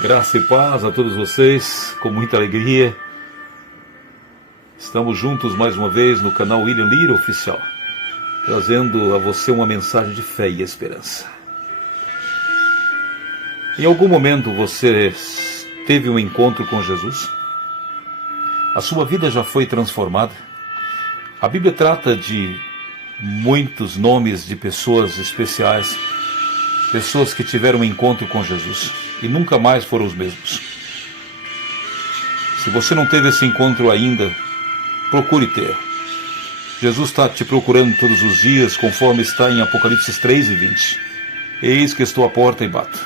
Graça e paz a todos vocês, com muita alegria. Estamos juntos mais uma vez no canal William Lira Oficial, trazendo a você uma mensagem de fé e esperança. Em algum momento você teve um encontro com Jesus? A sua vida já foi transformada? A Bíblia trata de muitos nomes de pessoas especiais, pessoas que tiveram um encontro com Jesus e nunca mais foram os mesmos. Se você não teve esse encontro ainda, procure ter. Jesus está te procurando todos os dias, conforme está em Apocalipse 3:20. Eis que estou à porta e bato.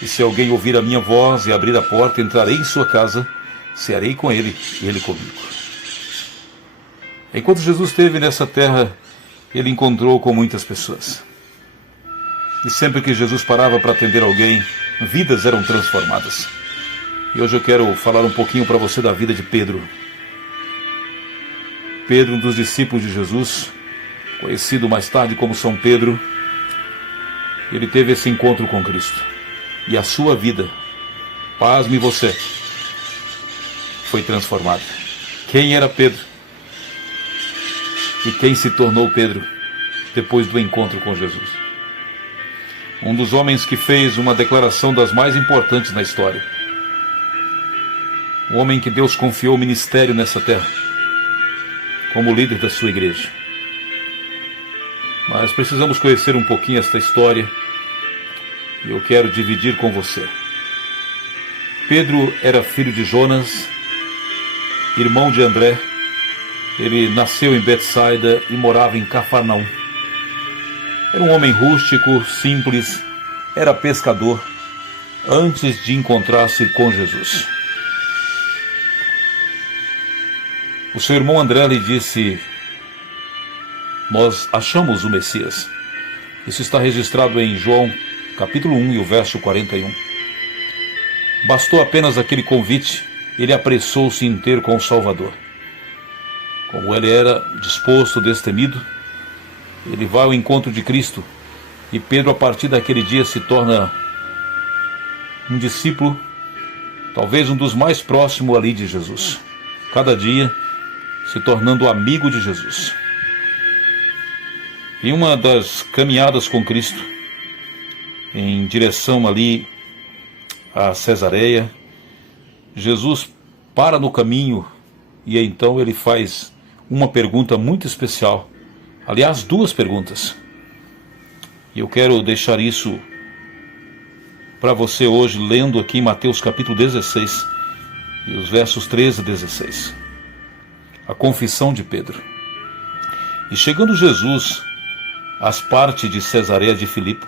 E se alguém ouvir a minha voz e abrir a porta, entrarei em sua casa, cearei com ele e ele comigo. Enquanto Jesus esteve nessa terra, ele encontrou com muitas pessoas. E sempre que Jesus parava para atender alguém, vidas eram transformadas. E hoje eu quero falar um pouquinho para você da vida de Pedro. Pedro, um dos discípulos de Jesus, conhecido mais tarde como São Pedro, ele teve esse encontro com Cristo. E a sua vida, pasme você, foi transformada. Quem era Pedro? E quem se tornou Pedro depois do encontro com Jesus? Um dos homens que fez uma declaração das mais importantes na história. Um homem que Deus confiou o ministério nessa terra, como líder da sua igreja. Mas precisamos conhecer um pouquinho esta história, e eu quero dividir com você. Pedro era filho de Jonas, irmão de André. Ele nasceu em Betsaida e morava em Cafarnaum. Era um homem rústico, simples, era pescador, antes de encontrar-se com Jesus. O seu irmão André lhe disse: nós achamos o Messias. Isso está registrado em João, capítulo 1 e o verso 41. Bastou apenas aquele convite, ele apressou-se em ter com o Salvador. Como ele era disposto, destemido, ele vai ao encontro de Cristo, e Pedro, a partir daquele dia, se torna um discípulo, talvez um dos mais próximos ali de Jesus. Cada dia se tornando amigo de Jesus. Em uma das caminhadas com Cristo, em direção ali a Cesareia, Jesus para no caminho e então ele faz uma pergunta muito especial. Aliás, duas perguntas. E eu quero deixar isso para você hoje, lendo aqui em Mateus capítulo 16, e os versos 13 a 16. A confissão de Pedro. E chegando Jesus às partes de Cesareia de Filipe,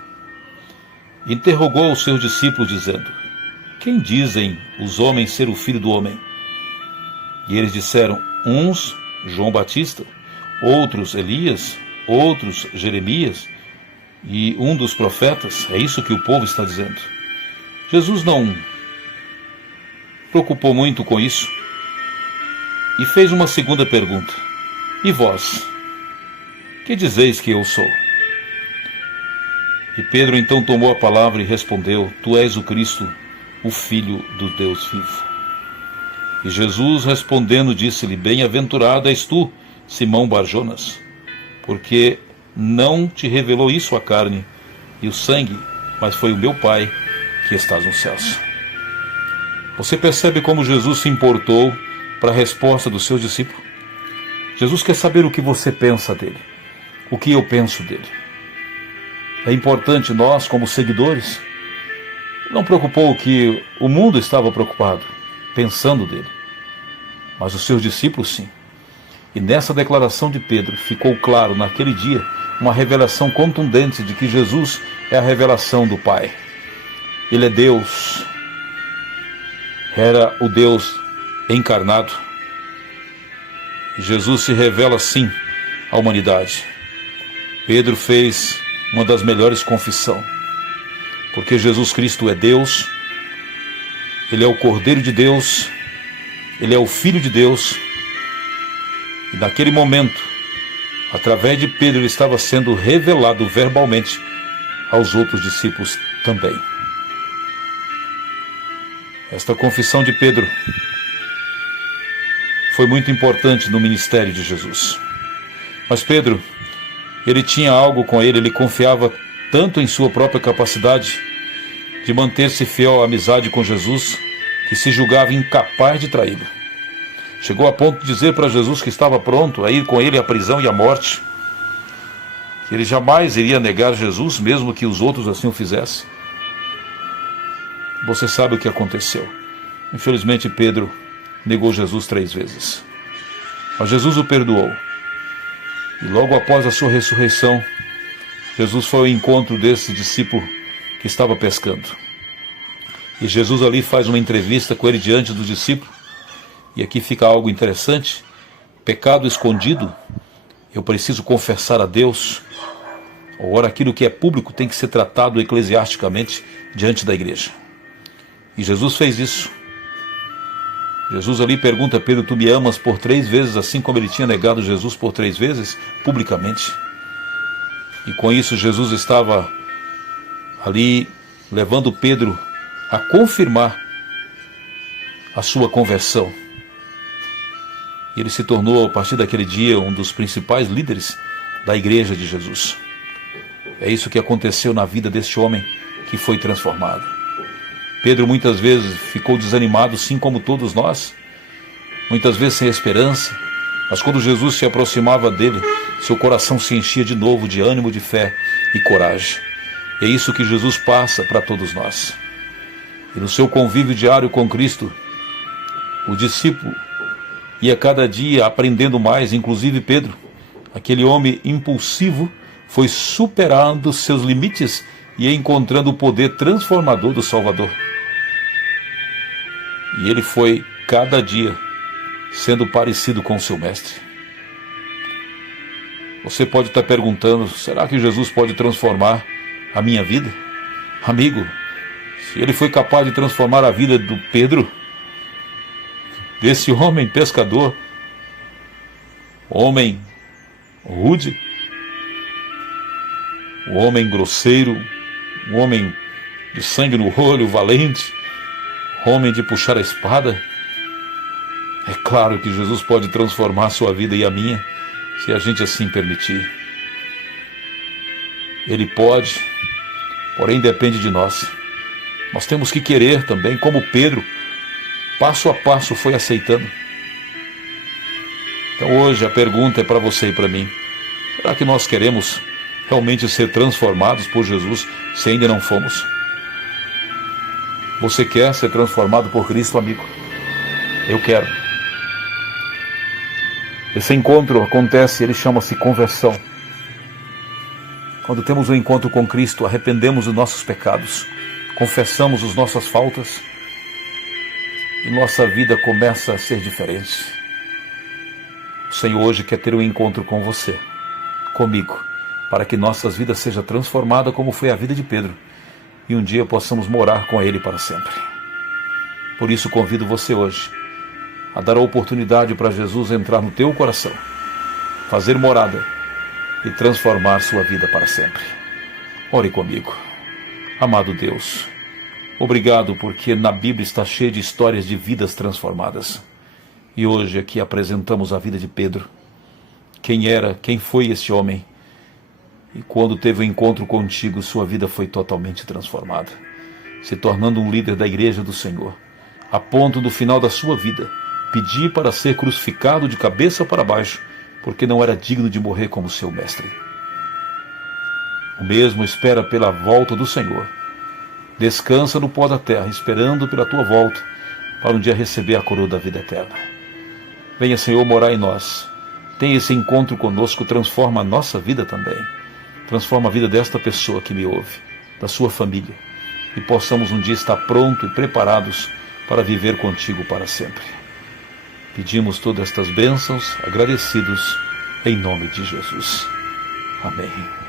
interrogou os seus discípulos, dizendo: quem dizem os homens ser o Filho do Homem? E eles disseram: uns, João Batista, outros Elias, outros Jeremias e um dos profetas. É isso que o povo está dizendo. Jesus não preocupou muito com isso e fez uma segunda pergunta: e vós, que dizeis que eu sou? E Pedro então tomou a palavra e respondeu: tu és o Cristo, o Filho do Deus vivo. E Jesus respondendo disse-lhe: bem-aventurado és tu, Simão Barjonas, porque não te revelou isso a carne e o sangue, mas foi o meu Pai que estás nos céus. Você percebe como Jesus se importou para a resposta dos seus discípulos? Jesus quer saber o que você pensa dele, o que eu penso dele. É importante nós, como seguidores, não preocupou o que o mundo estava preocupado, pensando dele, mas os seus discípulos sim. E nessa declaração de Pedro ficou claro naquele dia uma revelação contundente de que Jesus é a revelação do Pai. Ele é Deus, era o Deus encarnado. E Jesus se revela sim à humanidade. Pedro fez uma das melhores confissões, porque Jesus Cristo é Deus, Ele é o Cordeiro de Deus, Ele é o Filho de Deus. E naquele momento, através de Pedro, ele estava sendo revelado verbalmente aos outros discípulos também. Esta confissão de Pedro foi muito importante no ministério de Jesus. Mas Pedro, ele tinha algo com ele confiava tanto em sua própria capacidade de manter-se fiel à amizade com Jesus, que se julgava incapaz de traí-lo. Chegou a ponto de dizer para Jesus que estava pronto a ir com ele à prisão e à morte, que ele jamais iria negar Jesus, mesmo que os outros assim o fizessem. Você sabe o que aconteceu. Infelizmente, Pedro negou Jesus 3 vezes. Mas Jesus o perdoou. E logo após a sua ressurreição, Jesus foi ao encontro desse discípulo que estava pescando. E Jesus ali faz uma entrevista com ele diante do discípulo. E aqui fica algo interessante. Pecado escondido, eu preciso confessar a Deus. Ora, aquilo que é público tem que ser tratado eclesiasticamente diante da igreja. E Jesus fez isso. Jesus ali pergunta a Pedro: tu me amas por 3 vezes, assim como ele tinha negado Jesus por 3 vezes, publicamente. E com isso Jesus estava ali levando Pedro a confirmar a sua conversão. E ele se tornou, a partir daquele dia, um dos principais líderes da igreja de Jesus. É isso que aconteceu na vida deste homem que foi transformado. Pedro muitas vezes ficou desanimado, sim, como todos nós, muitas vezes sem esperança, mas quando Jesus se aproximava dele, seu coração se enchia de novo de ânimo, de fé e coragem. É isso que Jesus passa para todos nós. E no seu convívio diário com Cristo, o discípulo ia cada dia aprendendo mais, inclusive Pedro, aquele homem impulsivo, foi superando seus limites e encontrando o poder transformador do Salvador. E ele foi, cada dia, sendo parecido com o seu mestre. Você pode estar perguntando: será que Jesus pode transformar a minha vida? Amigo, se ele foi capaz de transformar a vida do Pedro, desse homem pescador, homem rude, um homem grosseiro, um homem de sangue no olho, valente, homem de puxar a espada, é claro que Jesus pode transformar a sua vida e a minha, se a gente assim permitir. Ele pode, porém depende de nós. Nós temos que querer também, como Pedro, passo a passo foi aceitando. Então hoje a pergunta é para você e para mim: será que nós queremos realmente ser transformados por Jesus, se ainda não fomos? Você quer ser transformado por Cristo, amigo? Eu quero. Esse encontro acontece, ele chama-se conversão. Quando temos um encontro com Cristo, arrependemos dos nossos pecados, confessamos as nossas faltas, e nossa vida começa a ser diferente. O Senhor hoje quer ter um encontro com você, comigo, para que nossas vidas sejam transformadas como foi a vida de Pedro, e um dia possamos morar com Ele para sempre. Por isso convido você hoje a dar a oportunidade para Jesus entrar no teu coração, fazer morada e transformar sua vida para sempre. Ore comigo. Amado Deus, obrigado porque na Bíblia está cheio de histórias de vidas transformadas. E hoje aqui apresentamos a vida de Pedro. Quem era, quem foi esse homem? E quando teve um encontro contigo, sua vida foi totalmente transformada, se tornando um líder da igreja do Senhor, a ponto do final da sua vida pedir para ser crucificado de cabeça para baixo, porque não era digno de morrer como seu mestre. O mesmo espera pela volta do Senhor. Descansa no pó da terra, esperando pela tua volta, para um dia receber a coroa da vida eterna. Venha, Senhor, morar em nós. Tenha esse encontro conosco, transforma a nossa vida também. Transforma a vida desta pessoa que me ouve, da sua família, e possamos um dia estar prontos e preparados para viver contigo para sempre. Pedimos todas estas bênçãos, agradecidos, em nome de Jesus. Amém.